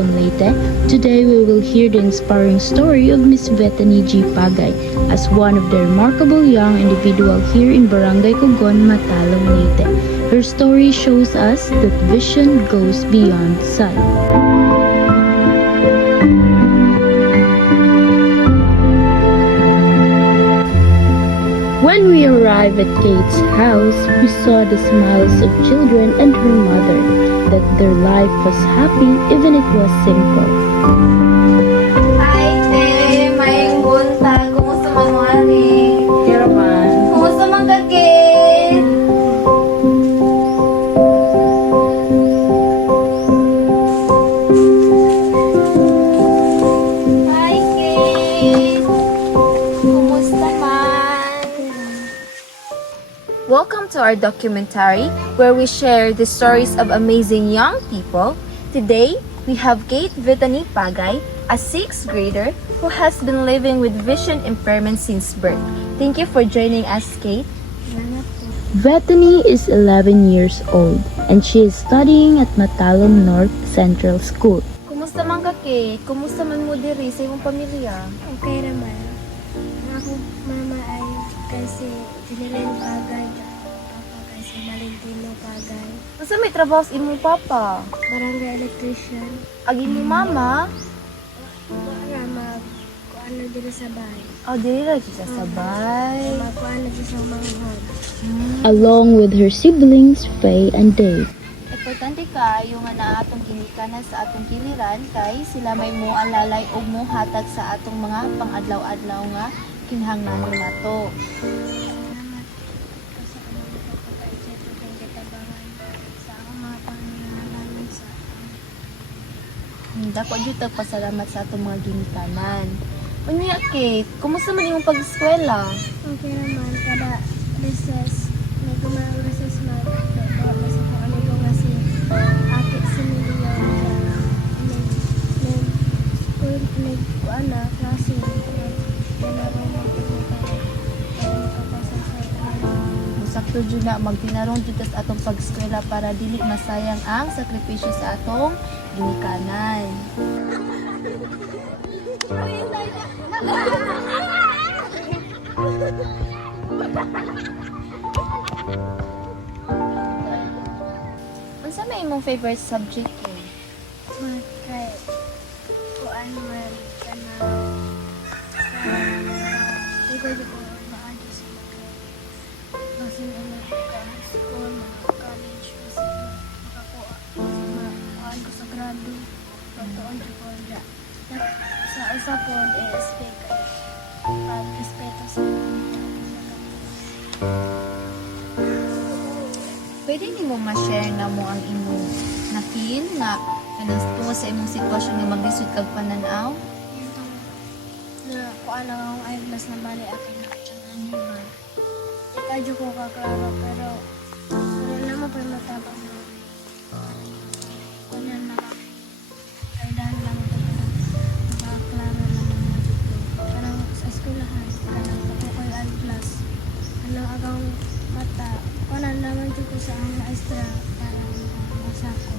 Matalom, Leyte. Today we will hear the inspiring story of Miss Bethany G. Pagay as one of the remarkable young individual here in Barangay Cogon, Matalom, Leyte. Her story shows us that vision goes beyond sight. When we arrived at Kate's house, we saw the smiles of children and her mother, that their life was happy even it was simple. Hi, te. Maayong buntag. Kumusta man mo, ani? Pero man, Kumusta man ka, Kate? Hi, Kate. Kumusta man? Welcome to our documentary where we share the stories of amazing young people. Today, we have Kate Bethany Pagay, a 6th grader who has been living with vision impairment since birth. Thank you for joining us, Kate. Bethany is 11 years old and she is studying at Matalom North Central School. Kumusta man ka, Kate? Kumusta man mo diri sa imong pamilya? Okay naman. Ang akong mama ay kasi Dinilin Pagay. Papa kasi Valentino Pagay. Unsa may trabaho sa imong papa? Barangay electrician. Ag imong mama? Para mag kuano dito sa bahay. Oh, dili ra siya sabay. Magkuano dito sa manghod. Along with her siblings, Faye and Dave. Importante kayo nga na atong ginikanan sa atong kiliran kay sila may moalalay o mohatag sa atong mga pang-adlaw-adlaw nga kinahanglan nato. Salamat kasi ako magpapakaisip ng kitabangan sa akong mga pangangalaman sa Dako jud pasalamat sa atong mga ginikanan. Unya, Kate, kumusta man imong pag-eskwela? okay naman. Kada recess, may gumawa recess na bawa na sa kung ano yung nga si ate si Milia school kuana klase naglalaro mo Sakto jud na magtinarong jud sa atong pag-eskwela para dili masayang ang sakripisyo sa atong ginikanan. Unsa may imong favorite subject ko? kay kuan man kana ikaw di ko maano sa kasi ano ka school college kasi makakuha makuhaan ko sa grado pagtuon ko ja sa isa po ESP kay respeto sa Pwede nimo ma-share nga mo ang imong na-feel nga kanang tungod sa imong sitwasyon nga maglisod kag pananaw? na kuan lang akong eyeglass na bali akin na liver. Ikadyo ko kaklaro pero wala naman pa matabang na kunan na kaidahan lang ito makaklaro lang mga dito. Parang sa eskwelahan, parang ako ko yung eyeglass. Anong agang mata, kunan naman dito sa ang maestra parang masako.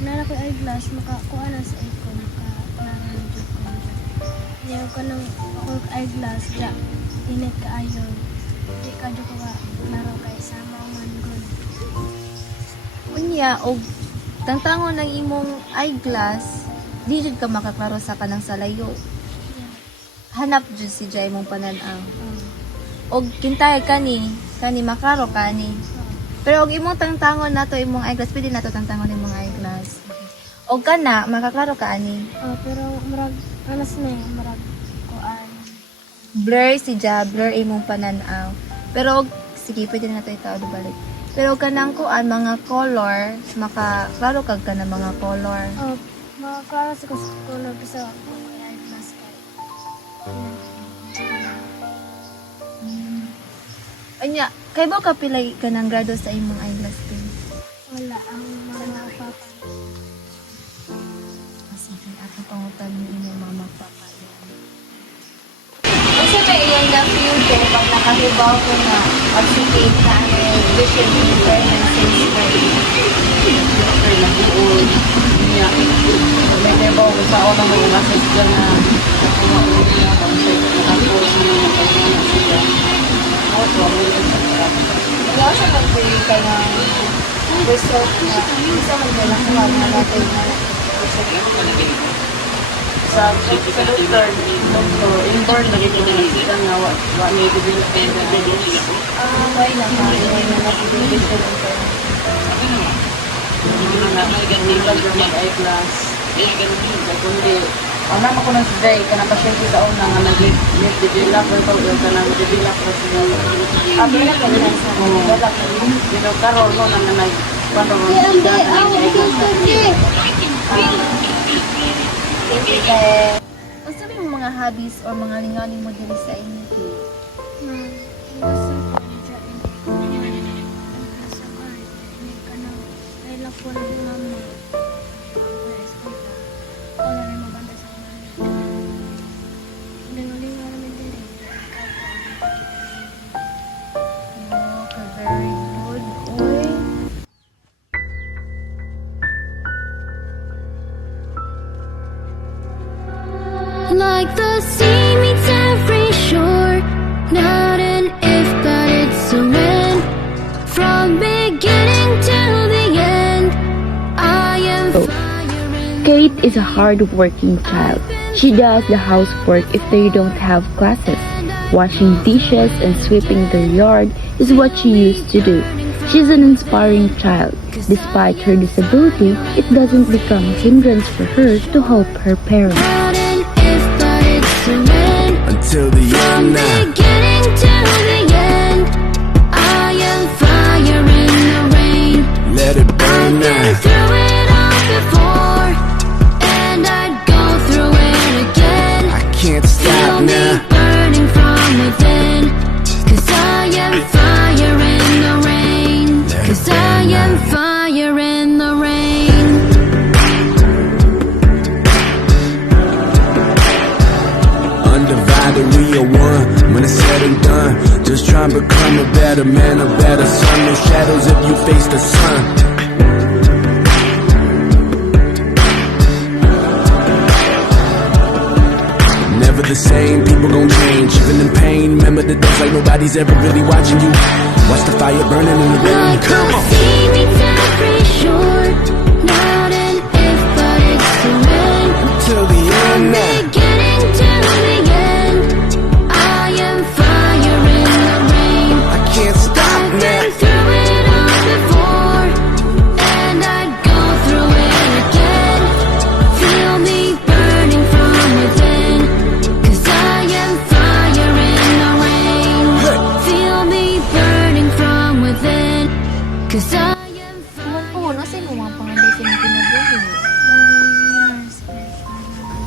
Nara ko eyeglass, makakuha na sa icon, makaklaro na dito ko. Niyaw ko nang ako eyeglass, ja, init ka ayon. Di ka dito ka klaro kay sama man good. Unya og tangtangon ng imong eyeglass, di jud ka makaklaro sa kanang salayo. Hanap jud si jay imong pananaw. Og kintay kani maklaro kani. Pero og imong tangtangon nato imong eyeglass, pwede nato tangtangon imong eyeglass. Og kana makaklaro ka ani. Pero marag, anas na eh, marag kuan. Blur si ja, blur imong pananaw. Pero og sige, pwede na nato itaod balik. Pero kanang kuan mga color, makaklaro kag kana mga color. Makaklaro sa color sa mga eyeglass kay. Anya, kay ba ka pilay kanang grado sa imong eyeglass din? Wala ang mga papa. Sige, ako pangutan ni imong mama papa yan. Kasi may iyang na-feel din pag nakahibaw ko na pag-sikate ka condition in Brennan since birth. Ay, nag-uul niya. May trabaho ko sa ako ng mga assist dyan na nakauwi niya. Nakapos na mga kailangan siya. Ako, Wala siya mag-pay ka ng result na isa man ba lang kuha na natin na sa doktor, inborn na rin yung sila nga wa may development na disease. why naman, why na nag-division Nila yung mag-eyeglass. Kundi, ang naman ko ng siday, ka na pasyente sa una nga nag-develop or pag-develop na sila. Abi na kami lang sa wala kami. Pero karoon mo nang paano mo Ang sabi mo mga hobbies or mga lingaling mo diri sa inyo? Very good. Oy. Like the sea meets every shore, not an if but it's a when. From beginning to the end, I am fire in Kate is a hard-working child. She does the housework if they don't have classes. Washing dishes and sweeping their yard is what she used to do. She's an inspiring child. Despite her disability, it doesn't become a hindrance for her to help her parents. not an if but it's a when. Until the From end now. beginning to the end, I am fire in the rain. Let it burn Been now. through it all before, and I'd go through it again. I can't Feel stop me now. burning from within, 'cause I am fire in the rain. 'Cause I am fire in the rain. Undivided, we are one. When it's said and done, just try and become a better man, a better son. No shadows if you face the sun. Never the same, people gon' change. Even in pain, remember the days like nobody's ever really watching you. Watch the fire burning in the rain. Like Come the on. sea meets every shore, not an if but it's a when. Till the end now. Beginning to the end, I am fire in the rain. I can't stop I've now. been through it all before, and I'd go through it again. Feel me burning from within, 'cause I am fire in the rain. Feel me burning from within, 'cause I am Oo, nasa mo mga panganday sa mga kinabuhi.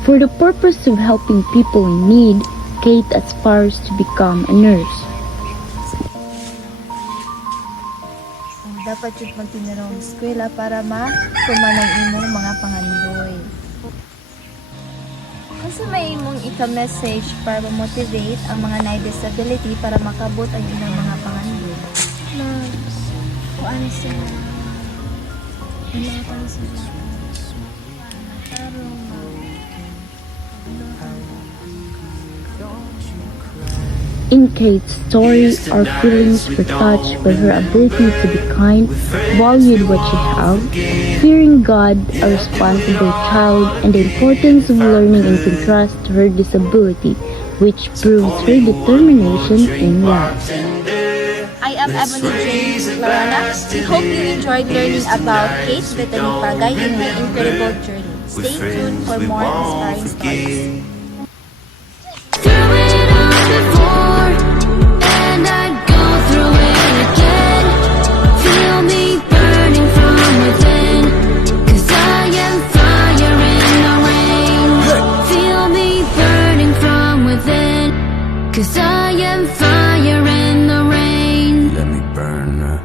For the purpose of helping people in need, Kate aspires to become a nurse. Dapat yung magtinarong eskwela para tumanang imong mga pangandoy. Kasi may imong ika-message para motivate ang mga na-disability para makabot ang ilang mga pangandoy. kuan sila pinatang sila tarong In Kate's story, our feelings were touched by her ability to be kind, valued what she had, fearing God, a responsible child, and the importance of learning in contrast to her disability, which proves her determination in life. I am Ebony Jane Lorana. We hope you enjoyed learning about Kate Bethany Pagay in her incredible journey. Stay tuned for more inspiring stories. through it all before, and I'd go through it again. Feel me burning from within, 'cause I am fire in the rain. Feel me burning from within, 'cause I am fire in the rain. Let me burn up.